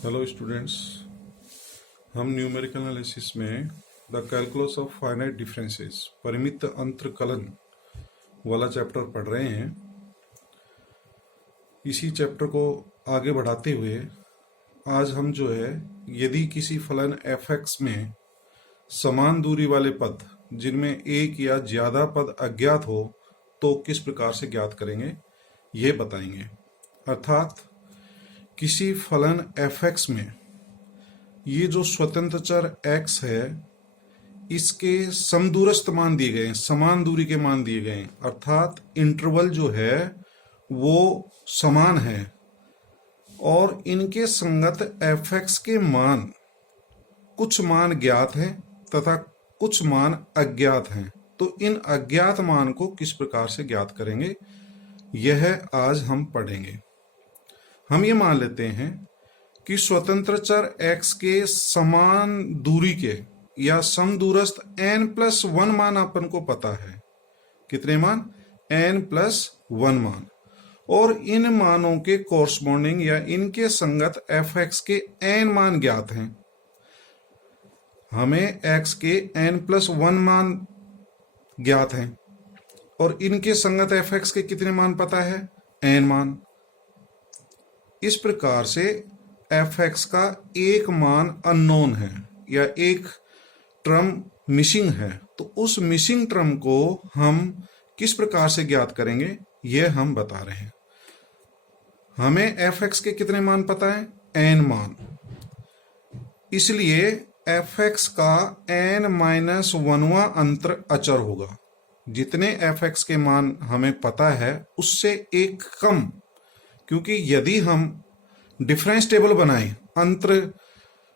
Hello students, हम numerical analysis में the calculus of finite differences परिमित अंतरकलन वाला चैप्टर पढ़ रहे हैं। इसी चैप्टर को आगे बढ़ाते हुए आज हम जो है, यदि किसी फलन f(x) में समान दूरी वाले पद जिनमें एक या ज्यादा पद अज्ञात हो तो किस प्रकार से ज्ञात करेंगे ये बताएंगे। अर्थात किसी फलन f(x) में ये जो स्वतंत्र चर x है, इसके समदूरस्थ मान दिए गए हैं, समान दूरी के मान दिए गए हैं, अर्थात इंटरवल जो है वो समान है और इनके संगत f(x) के मान, कुछ मान ज्ञात हैं तथा कुछ मान अज्ञात हैं। तो इन अज्ञात मान को किस प्रकार से ज्ञात करेंगे यह आज हम पढ़ेंगे। हम ये मान लेते हैं कि स्वतंत्र चर x के समान दूरी के या समदूरस्थ n+1 मान अपन को पता है। कितने मान? n+1 मान। और इन मानों के कोरस्पॉन्डिंग या इनके संगत f(x) के n मान ज्ञात हैं। हमें x के n+1 मान ज्ञात हैं और इनके संगत f(x) के कितने मान पता है? n मान। इस प्रकार से f(x) का एक मान अननोन है या एक टर्म मिसिंग है, तो उस मिसिंग टर्म को हम किस प्रकार से ज्ञात करेंगे यह हम बता रहे हैं। हमें f(x) के कितने मान पता है? n मान। इसलिए f(x) का n-1वां अंतर अचर होगा। जितने f(x) के मान हमें पता है उससे एक कम, क्योंकि यदि हम डिफरेंस टेबल बनाएं, अंतर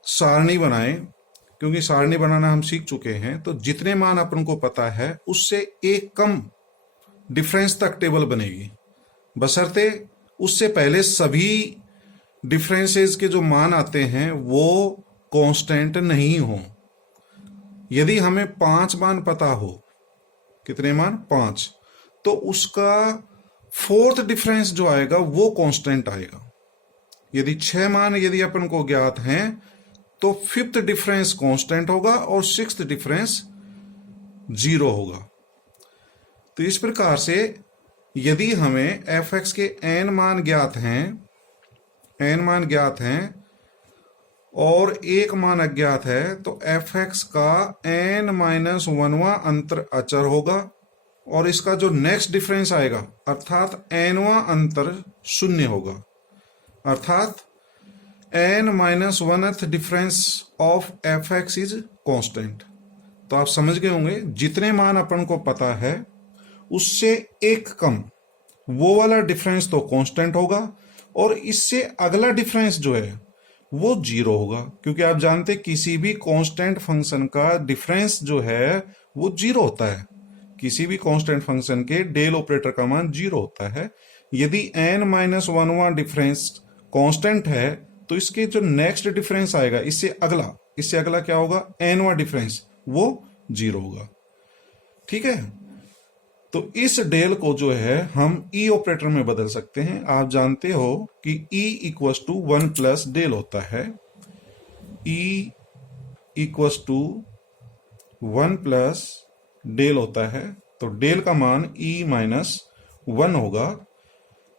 सारणी बनाएं, क्योंकि सारणी बनाना हम सीख चुके हैं, तो जितने मान अपन को पता है उससे एक कम डिफरेंस तक टेबल बनेगी, बशर्ते उससे पहले सभी डिफरेंसेस के जो मान आते हैं वो कांस्टेंट नहीं हो। यदि हमें 5 मान पता हो, कितने मान? 5, तो उसका फोर्थ डिफरेंस जो आएगा वो कांस्टेंट आएगा। यदि 6 मान यदि अपन को ज्ञात हैं तो फिफ्थ डिफरेंस कांस्टेंट होगा और सिक्स्थ डिफरेंस 0 होगा। तो इस प्रकार से यदि हमें f(x) के n मान ज्ञात हैं और एक मान अज्ञात है, तो f(x) का n-1वां अंतर अचर होगा और इसका जो नेक्स्ट डिफरेंस आएगा अर्थात n वां अंतर 0 होगा। अर्थात n-1th difference of f(x) is constant. तो आप समझ गए होंगे, जितने मान अपन को पता है उससे एक कम वो वाला डिफरेंस तो कांस्टेंट होगा और इससे अगला डिफरेंस जो है वो 0 होगा, क्योंकि आप जानते किसी भी कांस्टेंट फंक्शन का डिफरेंस जो है वो 0 होता है। किसी भी कांस्टेंट फंक्शन के डेल ऑपरेटर का मान 0 होता है। यदि n-1वां डिफरेंस कांस्टेंट है तो इसके जो नेक्स्ट डिफरेंस आएगा इससे अगला क्या होगा? n वां डिफरेंस वो 0 होगा। ठीक है, तो इस डेल को जो है हम e ऑपरेटर में बदल सकते हैं। आप जानते हो कि e = 1 + डेल होता है। e = 1 + डेल होता है, तो डेल का मान e-1 होगा।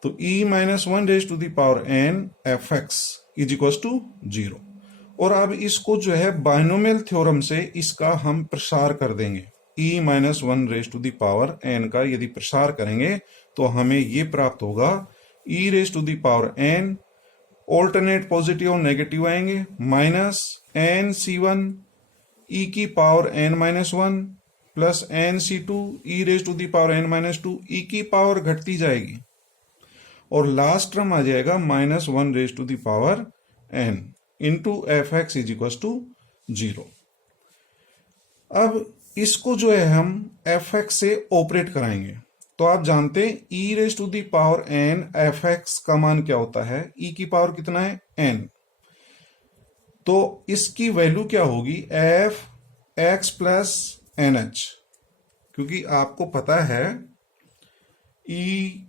तो e-1 f(x) = 0। और अब इसको जो है बाइनोमियल थ्योरम से इसका हम प्रसार कर देंगे। e-1 का यदि प्रसार करेंगे तो हमें ये प्राप्त होगा e⁻n, ऑल्टरनेट पॉजिटिव और नेगेटिव आएंगे, -nc1 e⁻n-1 plus nc2 e⁻n-2 e की पावर घटती जाएगी और लास्ट टर्म आ जाएगा -1n इंटू f(x) = 0। अब इसको जो है हम f(x) से ऑपरेट कराएंगे। तो आप जानते हैं e⁻n f(x) का मान क्या होता है? e की पावर कितना है? n। तो इसकी वैल्यू क्या होगी? f(x) + nh, क्योंकि आपको पता है e⁻n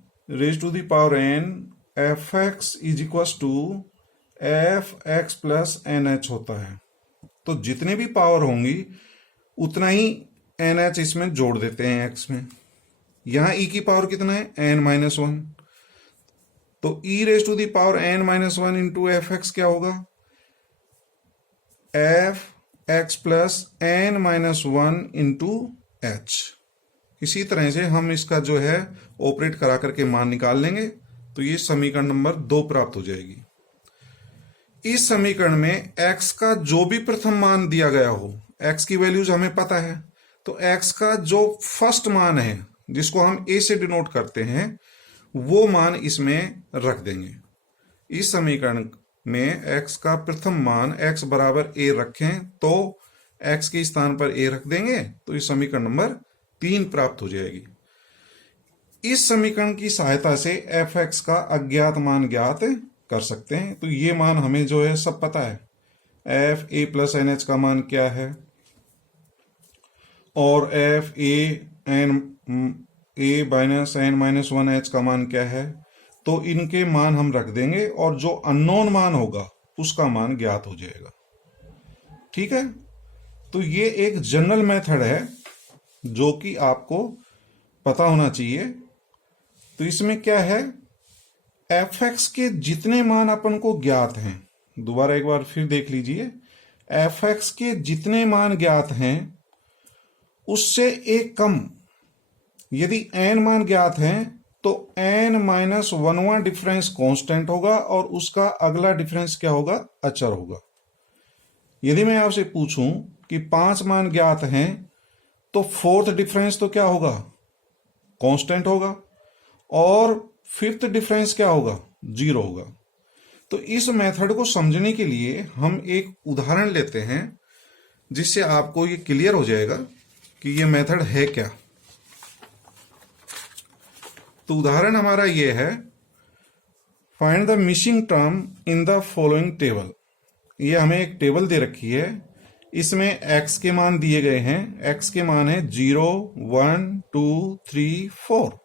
f(x) = f x plus n h होता है। तो जितने भी पावर होंगी उतना ही एन एच इसमें जोड़ देते हैं एक्स में। यहां ई की पावर कितना है, एन माइनस वन। तो E raise to the power N minus one into F X क्या होगा, F x plus N minus one into H. इसी तरह से हम इसका जो है ऑपरेट करा करके मान निकाल लेंगे, तो ये समीकरण नंबर 2 प्राप्त हो जाएगी। इस समीकरण में x का जो भी प्रथम मान दिया गया हो, x की वैल्यूज हमें पता है, तो x का जो फर्स्ट मान है जिसको हम a से डिनोट करते हैं वो मान इसमें रख देंगे। इस समीकरण में x का प्रथम मान x बराबर a रखें तो x के स्थान पर a रख देंगे, तो इस समीकरण नंबर 3 प्राप्त हो जाएगी। इस समीकरण की सहायता से f(x) का अज्ञात मान ज्ञात कर सकते हैं। तो ये मान हमें जो है सब पता है, f a plus n h का मान क्या है और f a minus n minus one h का मान क्या है। तो इनके मान हम रख देंगे और जो अननोन मान होगा उसका मान ज्ञात हो जाएगा। ठीक है, तो ये एक जनरल मेथड है जो कि आपको पता होना चाहिए। तो इसमें क्या है, एफ एक्स के जितने मान अपन को ज्ञात हैं, दोबारा एक बार फिर देख लीजिए, एफ एक्स के जितने मान ज्ञात हैं उससे एक कम यदि एन मान ज्ञात हैं तो एन माइनस वनवां डिफरेंस कांस्टेंट होगा और उसका अगला डिफरेंस क्या होगा, अचर होगा। यदि मैं आपसे पूछूं कि 5 मान ज्ञात हैं तो फोर्थ डिफरेंस तो क्या होगा, कांस्टेंट होगा, और फिफ्थ डिफरेंस क्या होगा, 0 होगा। तो इस मेथड को समझने के लिए हम एक उदाहरण लेते हैं जिससे आपको ये क्लियर हो जाएगा कि ये मेथड है क्या। तो उदाहरण हमारा ये है, find the missing term in the following table. ये हमें एक टेबल दे रखी है, इसमें x के मान दिए गए हैं। x के मान है 0, 1, 2, 3, 4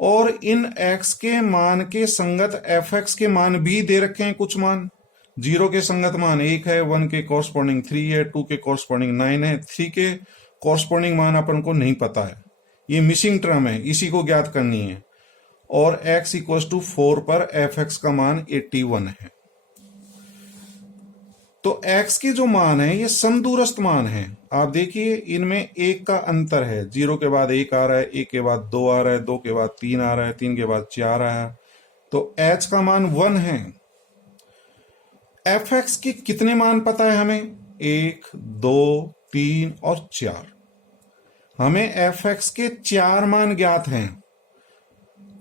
और इन x के मान के संगत fx के मान भी दे रखे हैं। कुछ मान 0 के संगत मान 1 है, 1 के कॉरस्पॉन्डिंग 3 है, 2 के कॉरस्पॉन्डिंग 9 है, 3 के कॉरस्पॉन्डिंग मान अपन को नहीं पता है। ये मिसिंग टर्म है, इसी को ज्ञात करनी है। और x इक्वल टू 4 पर fx का मान 81 है। तो x के जो मान है ये समदूरस्थ मान है। आप देखिए इनमें 1 का अंतर है, 0 के बाद 1 आ रहा है, 1 के बाद 2 आ रहा है, 2 के बाद 3 आ रहा है, 3 के बाद 4 आ रहा है। तो h का मान 1 है। fx के कितने मान पता है हमें, 1, 2, 3 और 4। हमें fx के 4 मान ज्ञात हैं,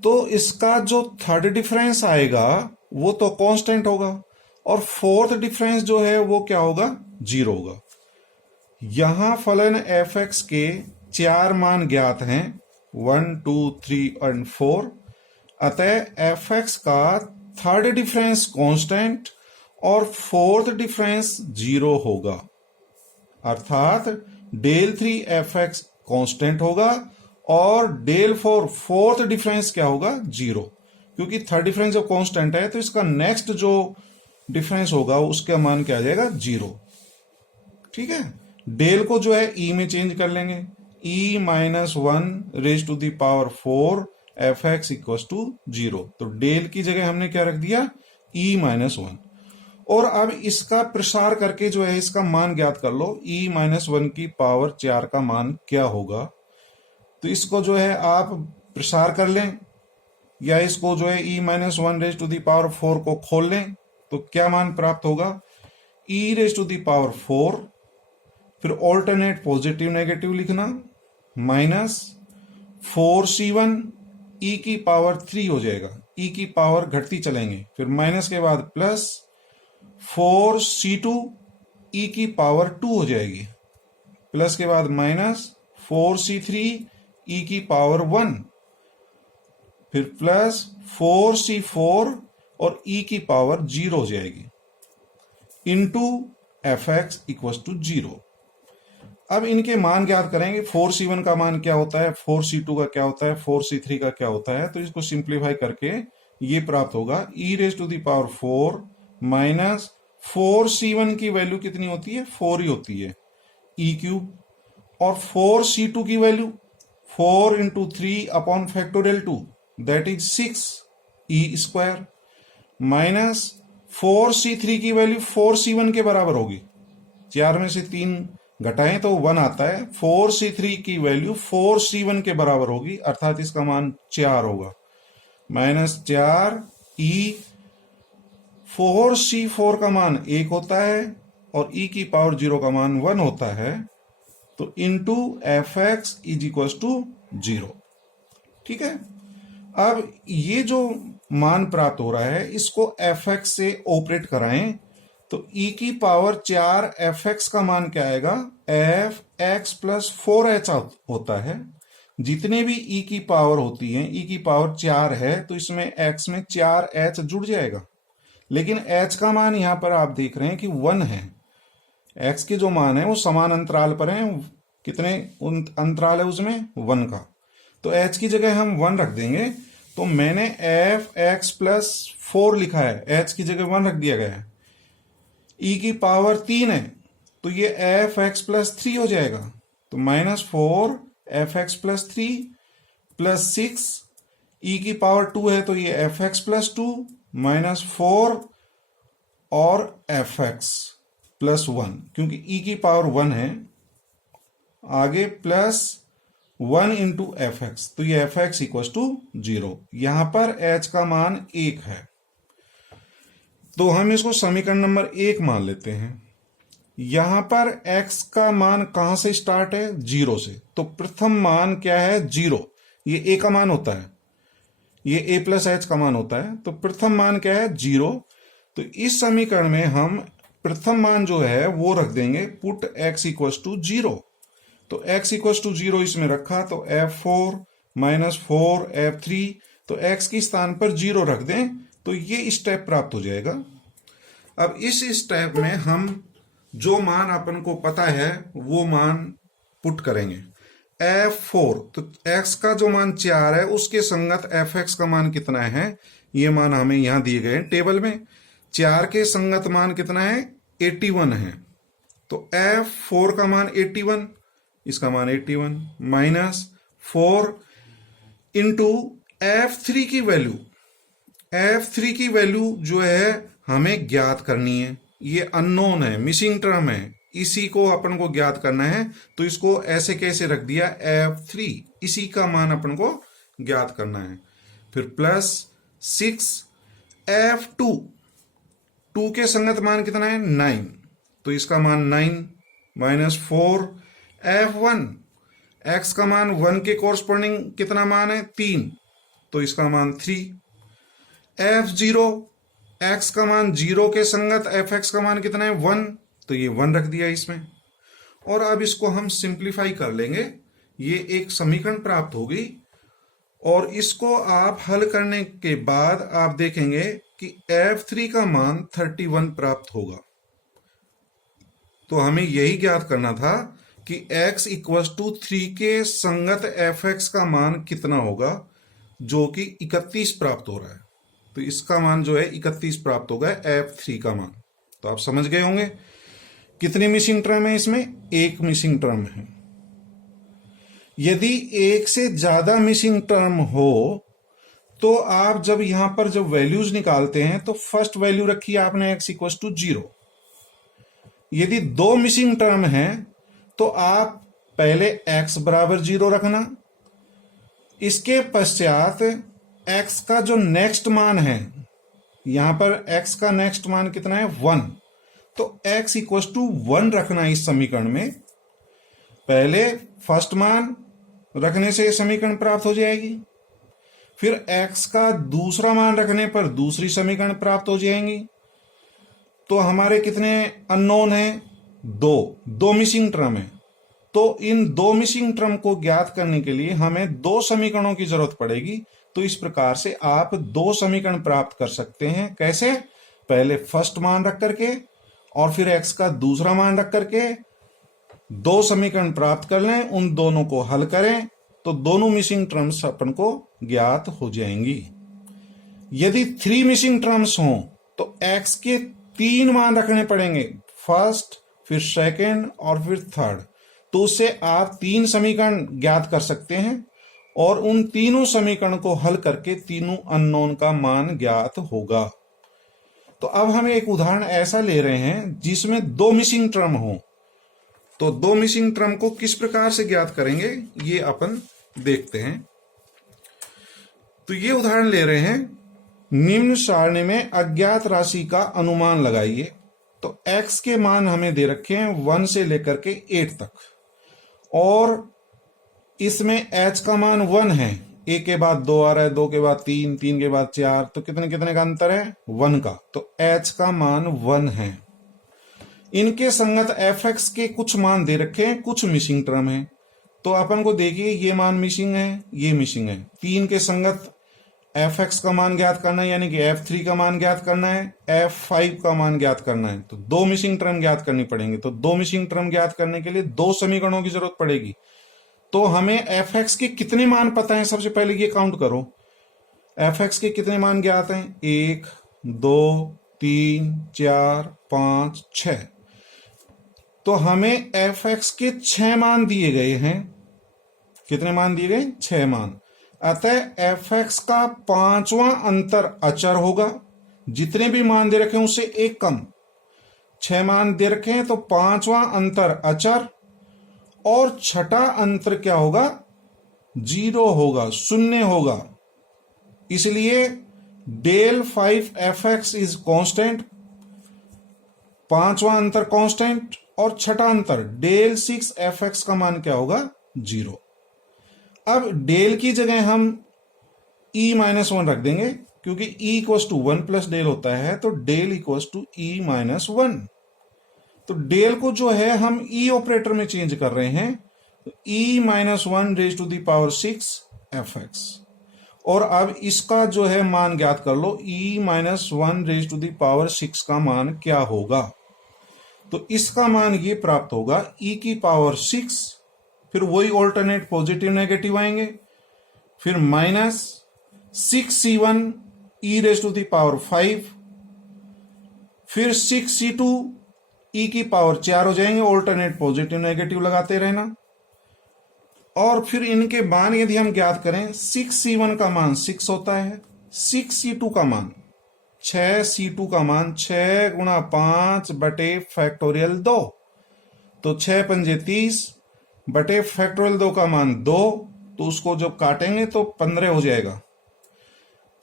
तो इसका जो थर्ड डिफरेंस आएगा वो तो कांस्टेंट होगा और फोर्थ डिफरेंस जो है वो क्या होगा, 0 होगा। यहां फलन fx के 4 मान ज्ञात हैं, 1, 2, 3 और 4। अतः fx का थर्ड डिफरेंस कांस्टेंट और फोर्थ डिफरेंस 0 होगा। अर्थात डेल 3 fx कांस्टेंट होगा और डेल 4 फोर्थ डिफरेंस क्या होगा, 0। क्योंकि थर्ड डिफरेंस जब कांस्टेंट है तो इसका नेक्स्ट जो डिफरेंस होगा उसका मान क्या आ जाएगा, 0। ठीक है, डेल को जो है ई में चेंज कर लेंगे, E minus 1 raise to the power 4 F x equal to 0। तो डेल की जगह हमने क्या रख दिया, ई माइनस 1। और अब इसका प्रसार करके जो है इसका मान ज्ञात कर लो, ई माइनस 1 की पावर 4 का मान क्या होगा। तो इसको जो है आप प्रसार कर लें या इसको जो है E minus 1 raise to the power 4 को खोल लें, तो क्या मान प्राप्त होगा, E raise to the power 4, फिर ऑल्टरनेट पॉजिटिव नेगेटिव लिखना, माइनस 4c1 ई की पावर 3 हो जाएगा, ई की पावर घटती चलेंगे, फिर माइनस के बाद प्लस 4c2 ई की पावर 2 हो जाएगी, प्लस के बाद माइनस 4c3 ई की पावर 1, फिर प्लस 4c4 और e की पावर 0 हो जाएगी, into F x equal to 0। अब इनके मान ज्ञात करेंगे, 4c1 का मान क्या होता है, 4c2 का क्या होता है, 4c3 का क्या होता है। तो इसको सिंप्लीफाई करके ये प्राप्त होगा, e raise to the power 4 minus 4c1 की वैल्यू कितनी होती है, 4 ही होती है, ई क्यूब, और 4c2 की value 4 into 3 upon factorial 2 that is 6 E square, minus 4c3 की वैल्यू 4c1 के बराबर होगी, 4 में से 3 घटाएं तो 1 आता है, 4c3 की वैल्यू 4c1 के बराबर होगी, अर्थात इसका मान 4 होगा, माइनस 4 ई, 4c4 का मान 1 होता है और e की पावर 0 का मान 1 होता है, तो into F x is equal to 0। ठीक है, अब ये जो मान प्राप्त हो रहा है इसको एफ एक्स से ऑपरेट कराएं तो e की पावर 4 एफ एक्स का मान क्या आएगा, एफ एक्स प्लस 4h होता है। जितने भी e की पावर होती है, e की पावर 4 है तो इसमें x में 4h जुड़ जाएगा, लेकिन h का मान यहां पर आप देख रहे हैं कि 1 है, x के जो मान है वो समान अंतराल पर है, कितने अंतराल है उसमें, 1 का, तो h की जगह हम 1 रख देंगे, तो मैंने एफ एक्स प्लस 4 लिखा है, h की जगह 1 रख दिया गया है, e की पावर 3 है तो ये एफ एक्स प्लस 3 हो जाएगा, तो minus 4 F x plus 3 plus 6, e की पावर 2 है तो ये एफ एक्स प्लस 2 माइनस 4 और एफ एक्स प्लस 1, क्योंकि e की पावर 1 है, आगे प्लस 1 इंटू एफ एक्स, तो ये एफ एक्स इक्वल टू 0, यहां पर h का मान 1 है, तो हम इसको समीकरण नंबर 1 मान लेते हैं। यहां पर x का मान कहां से स्टार्ट है, 0 से, तो प्रथम मान क्या है, 0, ये a का मान होता है, ये a प्लस h का मान होता है, तो प्रथम मान क्या है, 0, तो इस समीकरण में हम प्रथम मान जो है वो रख देंगे, पुट x इक्वल टू 0, तो x इक्वल टू 0 इसमें रखा तो f4 माइनस 4 f3, तो x के स्थान पर 0 रख दें तो ये स्टेप प्राप्त हो जाएगा। अब इस स्टेप में हम जो मान अपन को पता है वो मान पुट करेंगे, f4, तो x का जो मान 4 है उसके संगत fx का मान कितना है, ये मान हमें यहां दिए गए हैं टेबल में, 4 के संगत मान कितना है, 81 है, तो f4 का मान 81, इसका मान 81 माइनस 4 इंटू f3 की वैल्यू, f3 की वैल्यू जो है हमें ज्ञात करनी है, ये अननोन है, मिसिंग टर्म है, इसी को अपन को ज्ञात करना है, तो इसको ऐसे कैसे रख दिया, f3, इसी का मान अपन को ज्ञात करना है, फिर प्लस 6 f2, 2 के संगत मान कितना है, 9, तो इसका मान 9 माइनस 4 f1, x का मान 1 के कोरस्पॉन्डिंग कितना मान है, 3, तो इसका मान 3, f0, x का मान 0 के संगत fx का मान कितना है, 1, तो ये 1 रख दिया इसमें, और अब इसको हम सिंप्लीफाई कर लेंगे, ये एक समीकरण प्राप्त होगी, और इसको आप हल करने के बाद आप देखेंगे कि f3 का मान 31 प्राप्त होगा। तो हमें यही ज्ञात करना था कि x इक्वल टू 3 के संगत fx का मान कितना होगा, जो कि 31 प्राप्त हो रहा है, तो इसका मान जो है 31 प्राप्त होगा, f3 का मान। तो आप समझ गए होंगे कितनी मिसिंग टर्म है इसमें, एक मिसिंग टर्म है। यदि एक से ज्यादा मिसिंग टर्म हो तो आप जब यहां पर जब वैल्यूज निकालते हैं तो फर्स्ट वैल्यू रखी आपने x इक्वल टू 0। यदि 2 मिसिंग टर्म है तो आप पहले x बराबर 0 रखना, इसके पश्चात x का जो नेक्स्ट मान है, यहां पर x का नेक्स्ट मान कितना है, 1, तो x इक्वल टू 1 रखना इस समीकरण में, पहले फर्स्ट मान रखने से समीकरण प्राप्त हो जाएगी, फिर x का दूसरा मान रखने पर दूसरी समीकरण प्राप्त हो जाएंगी। तो हमारे कितने अननोन हैं, 2 मिसिंग टर्म है, तो इन 2 मिसिंग टर्म को ज्ञात करने के लिए हमें 2 समीकरणों की जरूरत पड़ेगी। तो इस प्रकार से आप 2 समीकरण प्राप्त कर सकते हैं, कैसे, पहले फर्स्ट मान रख करके और फिर x का दूसरा मान रख करके 2 समीकरण प्राप्त कर लें, उन दोनों को हल करें तो दोनों मिसिंग टर्म्स अपन को ज्ञात हो जाएंगी। यदि 3 मिसिंग टर्म्स हों तो x के 3 मान रखने पड़ेंगे, फर्स्ट, फिर सेकंड और फिर थर्ड। तो उससे आप 3 समीकरण ज्ञात कर सकते हैं और उन तीनों समीकरण को हल करके तीनों अननोन का मान ज्ञात होगा। तो अब हम एक उदाहरण ऐसा ले रहे हैं जिसमें 2 मिसिंग टर्म हो। तो 2 मिसिंग टर्म को किस प्रकार से ज्ञात करेंगे ये अपन देखते हैं। तो ये उदाहरण ले रहे हैं, निम्न सारणी में अज्ञात राशि का अनुमान लगाइए। तो x के मान हमें दे रखे हैं 1 से लेकर के 8 तक, और इसमें h का मान 1 है, 1 के बाद 2 आ रहा है, 2 के बाद 3, 3 के बाद 4, तो कितने कितने का अंतर है, 1 का। तो h का मान 1 है। इनके संगत fx के कुछ मान दे रखे हैं, कुछ मिसिंग टर्म है। तो अपन को देखिए ये मान मिसिंग है, ये मिसिंग है। 3 के संगत fx का मान ज्ञात करना है, यानी कि f3 का मान ज्ञात करना है, f5 का मान ज्ञात करना है। तो 2 मिसिंग टर्म ज्ञात करनी पड़ेंगे। तो 2 मिसिंग टर्म ज्ञात करने के लिए 2 समीकरणों की जरूरत पड़ेगी। तो हमें fx के कितने मान पता है, सबसे पहले ये काउंट करो। fx के कितने मान ज्ञात हैं, 1, 2, 3, 4, 5, 6। तो हमें fx के 6 मान दिए गए हैं। कितने मान दिए गए, 6 मान। अतः fx का 5वां अंतर अचर होगा। जितने भी मान दे रखे हैं उससे एक कम। 6 मान दे रखे हैं तो 5वां अंतर अचर, और छठा अंतर क्या होगा, 0 होगा, 0 होगा। इसलिए डेल 5 fx इज कांस्टेंट, 5वां अंतर कांस्टेंट, और छठा अंतर डेल 6 fx का मान क्या होगा, 0। अब डेल की जगह हम e-1 रख देंगे, क्योंकि e equals to 1 plus del होता है, तो डेल इक्वल्स टू e-1। तो डेल को जो है हम e ऑपरेटर में चेंज कर रहे हैं, तो e-1 raise to the power 6 fx। और अब इसका जो है मान ज्ञात कर लो, e-1 raise to the power 6 का मान क्या होगा। तो इसका मान ये प्राप्त होगा, e की पावर 6, फिर वही ऑल्टरनेट पॉजिटिव नेगेटिव आएंगे, फिर minus 6c1 e raise to the power 5, फिर 6c2 e की पावर 4 हो जाएंगे, ऑल्टरनेट पॉजिटिव नेगेटिव लगाते रहना। और फिर इनके मान यदि हम ज्ञात करें, 6c1 का मान 6 होता है, 6c2 का मान 6c2 का मान 6 गुणा 5 बटे फैक्टोरियल 2, तो 6 पंजे 30 बटे फैक्टोरियल 2 का मान 2, तो उसको जब काटेंगे तो 15 हो जाएगा।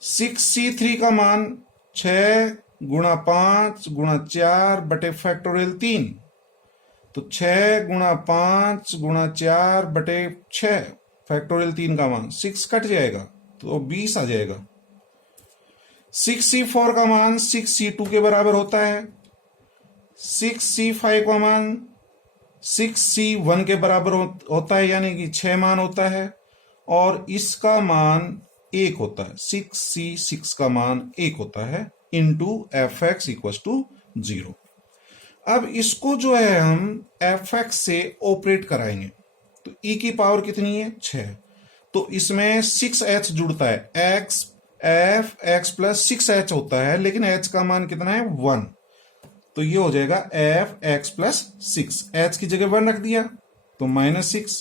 6c3 का मान 6 गुणा 5 गुणा 4 बटे फैक्टोरियल 3, तो 6 गुणा 5 गुणा 4 बटे 6 फैक्टोरियल 3 का मान 6 कट जाएगा, तो 20 आ जाएगा। 6c4 का मान 6c2 के बराबर होता है, 6c5 का मान 6c1 के बराबर होता है, यानी कि 6 मान होता है, और इसका मान 1 होता है। 6c6 का मान 1 होता है, इंटू fx इक्वल टू 0। अब इसको जो है हम fx से ऑपरेट कराएंगे, तो e की पावर कितनी है, 6, तो इसमें 6h जुड़ता है, f(x) प्लस 6h होता है, लेकिन h का मान कितना है, 1, तो ये हो जाएगा f(x) प्लस 6, h की जगह 1 रख दिया तो -6,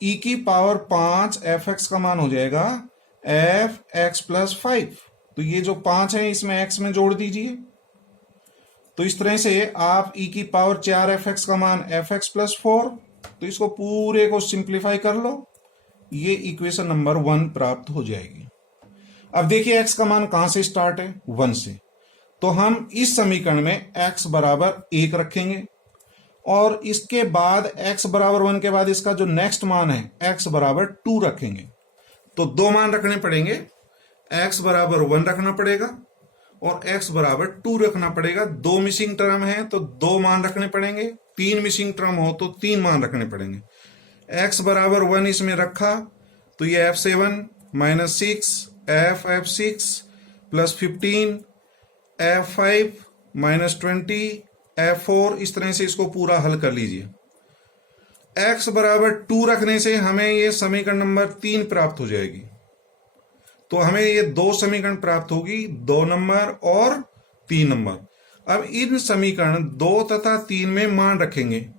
e की पावर 5 fx का मान हो जाएगा f(x) प्लस 5, तो ये जो 5 है इसमें x में जोड़ दीजिए। तो इस तरह से आप e की पावर 4 fx का मान fx प्लस 4, तो इसको पूरे को सिंप्लीफाई कर लो, ये इक्वेशन नंबर 1 प्राप्त हो जाएगी। अब देखिए x का मान कहां से स्टार्ट है, 1 से, तो हम इस समीकरण में x बराबर 1 रखेंगे, और इसके बाद x बराबर 1 के बाद इसका जो नेक्स्ट मान है x बराबर 2 रखेंगे। तो 2 मान रखने पड़ेंगे, x बराबर 1 रखना पड़ेगा और x बराबर 2 रखना पड़ेगा। 2 मिसिंग टर्म है तो 2 मान रखने पड़ेंगे, 3 मिसिंग टर्म हो तो 3 मान रखने पड़ेंगे। x बराबर 1 इसमें रखा तो ये f7 minus 6 f6 plus 15 f5 minus 20 f4, इस तरह से इसको पूरा हल कर लीजिए। x बराबर 2 रखने से हमें ये समीकरण नंबर 3 प्राप्त हो जाएगी। तो हमें ये 2 समीकरण प्राप्त होगी, 2 नंबर और 3 नंबर। अब इन समीकरण 2 तथा 3 में मान रखेंगे,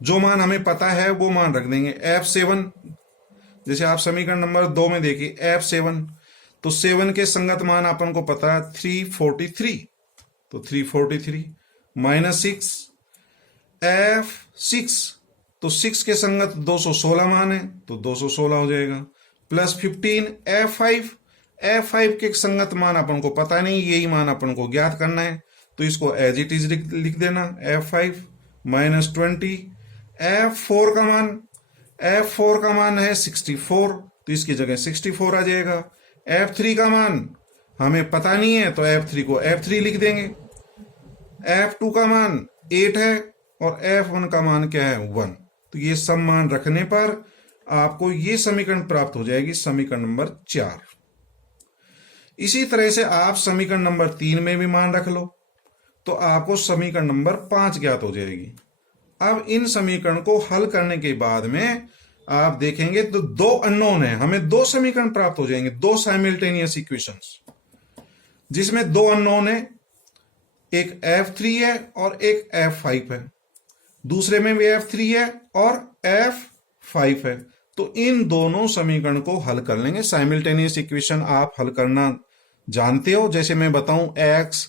जो मान हमें पता है वो मान रख देंगे। F7, जैसे आप समीकरण नंबर 2 में देखिए F7, तो 7 के संगत मान अपन को पता है 343, तो 343 माइनस 6 F6, तो 6 के संगत 216 मान है तो 216 हो जाएगा, प्लस 15 F5 के संगत मान अपन को पता नहीं, यही मान अपन को ज्ञात करना है, तो इसको एज इट इज लिख देना। F5 माइनस 20 F4 का मान है 64, तो इसकी जगह 64 आ जाएगा। F3 का मान हमें पता नहीं है तो F3 को F3 लिख देंगे। F2 का मान 8 है और F1 का मान क्या है 1, तो ये सब मान रखने पर आपको ये समीकरण प्राप्त हो जाएगी, समीकरण नंबर 4। इसी तरह से आप समीकरण नंबर 3 में भी मान रख लो तो आपको समीकरण नंबर 5 ज्ञात हो जाएगी। अब इन समीकरण को हल करने के बाद में आप देखेंगे तो 2 अननोन है, हमें 2 समीकरण प्राप्त हो जाएंगे, 2 साइमल्टेनियस इक्वेशंस, जिसमें 2 अननोन है, एक F3 है और एक F5 है, दूसरे में भी F3 है और F5 है, तो इन दोनों समीकरण को हल कर लेंगे। साइमल्टेनियस इक्वेशन आप हल करना जानते हो, जैसे मैं बताऊं x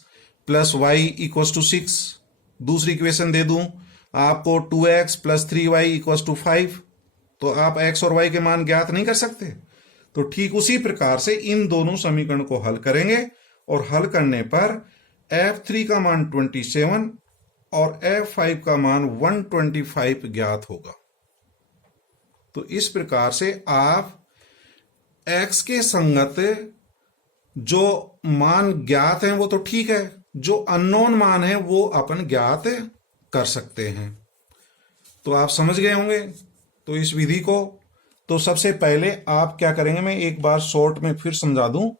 plus y equals to 6, दूसरी इक्वेशन दे दूं आपको 2x plus 3y equals to 5, तो आप x और y के मान ज्ञात नहीं कर सकते। तो ठीक उसी प्रकार से इन दोनों समीकरण को हल करेंगे और हल करने पर F3 का मान 27 और F5 का मान 125 ज्ञात होगा। तो इस प्रकार से आप x के संगत जो मान ज्ञात हैं वो तो ठीक है, जो अननोन मान है वो अपन ज्ञात कर सकते हैं। तो आप समझ गए होंगे तो इस विधि को। तो सबसे पहले आप क्या करेंगे, मैं एक बार शॉर्ट में फिर समझा दूं।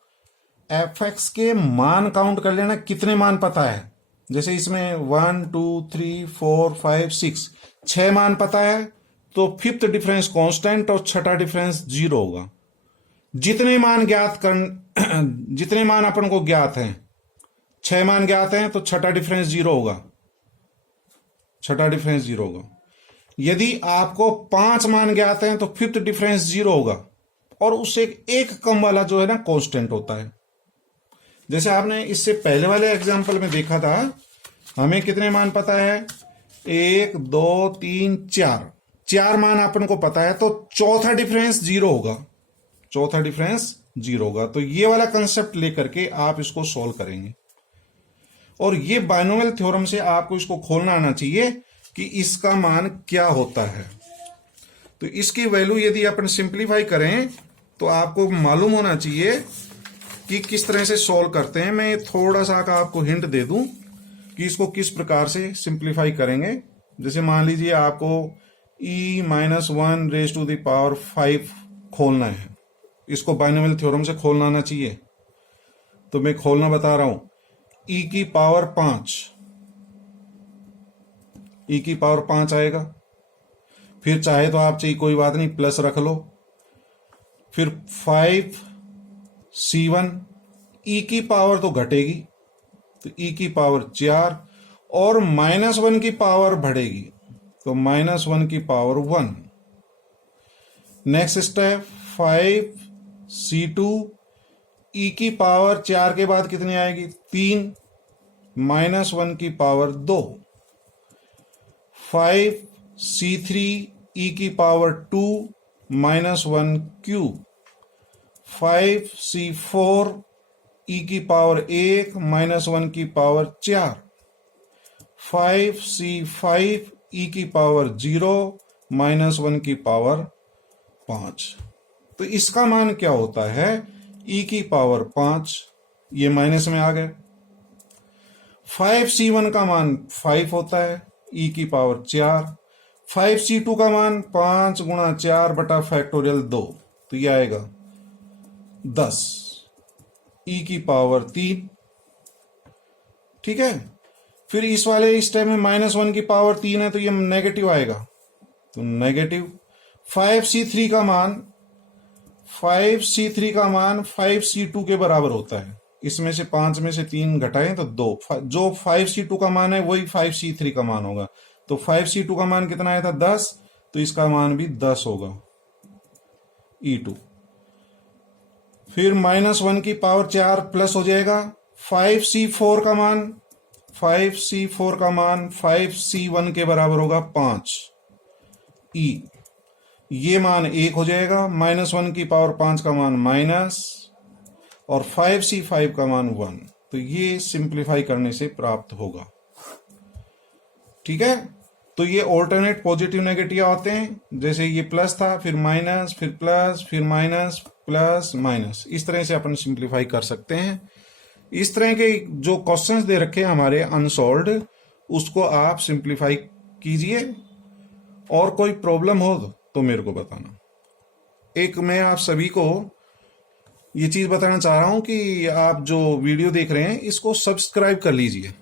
fx के मान काउंट कर लेना, कितने मान पता है, जैसे इसमें 1 2 3 4 5 6 मान पता है, तो 5th डिफरेंस कांस्टेंट और 6ठा डिफरेंस 0 होगा। जितने मान अपन को ज्ञात हैं, 6 मान ज्ञात हैं, तो 6ठा डिफरेंस 0 होगा, 6ठा डिफरेंस 0 होगा। यदि आपको 5 मान ज्ञात हैं तो 5th डिफरेंस 0 होगा, और उससे एक कम वाला जो है ना कांस्टेंट होता है। जैसे आपने इससे पहले वाले एग्जांपल में देखा था, हमें कितने मान पता है, 1 2 3 4 मान अपन को पता है, तो चौथा डिफरेंस 0 होगा, चौथा डिफरेंस 0 होगा। तो ये वाला कंसेप्ट लेकर के आप इसको सॉल्व करेंगे, और ये बाइनोमियल थ्योरम से आपको इसको खोलना आना चाहिए कि इसका मान क्या होता है। तो इसकी वैल्यू यदि अपन सिंप्लीफाई करें तो आपको मालूम होना चाहिए कि किस तरह से सॉल्व करते हैं। मैं थोड़ा सा का आपको हिंट दे दूं कि इसको किस प्रकार से सिंप्लीफाई करेंगे। जैसे मान लीजिए आपको e-1 खोलना है, इसको बाइनोमियल थ्योरम से खोलना आना चाहिए, तो मैं खोलना बता रहा हूं। e की पावर 5 आएगा, फिर चाहे तो आप चाहिए कोई बात नहीं प्लस रख लो, फिर 5c1, e की पावर तो घटेगी तो e की पावर 4, और -1 की पावर बढ़ेगी तो -1 की power 1। Next step 5c2, e की पावर 4 के बाद कितनी आएगी 3, -1 की पावर 2। 5c3, e की पावर 2, -1 क्यूब। 5c4, e की पावर 1, -1 की पावर 4। 5c5, e की पावर 0, -1 की पावर 5। तो इसका मान क्या होता है, e की पावर 5, ये माइनस में आ गए। 5c1 का मान 5 होता है, e की पावर 4। 5c2 का मान 5 गुणा 4 बटा फैक्टोरियल 2, तो ये आएगा 10, e की पावर 3। ठीक है, फिर इस वाले स्टेप में -1 की पावर 3 है तो ये नेगेटिव आएगा, तो नेगेटिव। 5c3 का मान 5c2 के बराबर होता है, इसमें से 5 में से 3 घटाएं तो 2, जो 5C2 का मान है वही 5C3 का मान होगा। तो 5C2 का मान कितना आया था 10, तो इसका मान भी 10 होगा E2। फिर -1 की पावर 4 प्लस हो जाएगा 5C4 का मान, 5C4 का मान 5C1 के बराबर होगा 5 E। ये मान 1 हो जाएगा, -1 की पावर 5 का मान माइनस, और 5C5 का मान 1। तो ये सिंप्लीफाई करने से प्राप्त होगा। ठीक है, तो ये ऑल्टरनेट पॉजिटिव नेगेटिव आते हैं, जैसे ये प्लस था, फिर माइनस, फिर प्लस, फिर माइनस, प्लस, माइनस। इस तरह से अपन सिंप्लीफाई कर सकते हैं। इस तरह के जो क्वेश्चंस दे रखे हैं हमारे अनसॉल्व्ड, उसको आप सिंप्लीफाई कीजिए, और कोई प्रॉब्लम हो तो मेरे को बताना। एक मैं आप सभी को ये चीज बताना चाह रहा हूं कि आप जो वीडियो देख रहे हैं इसको सब्सक्राइब कर लीजिए,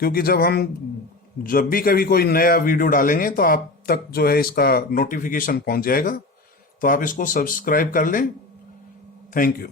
क्योंकि जब भी कभी कोई नया वीडियो डालेंगे तो आप तक जो है इसका नोटिफिकेशन पहुंच जाएगा। तो आप इसको सब्सक्राइब कर लें। Thank you.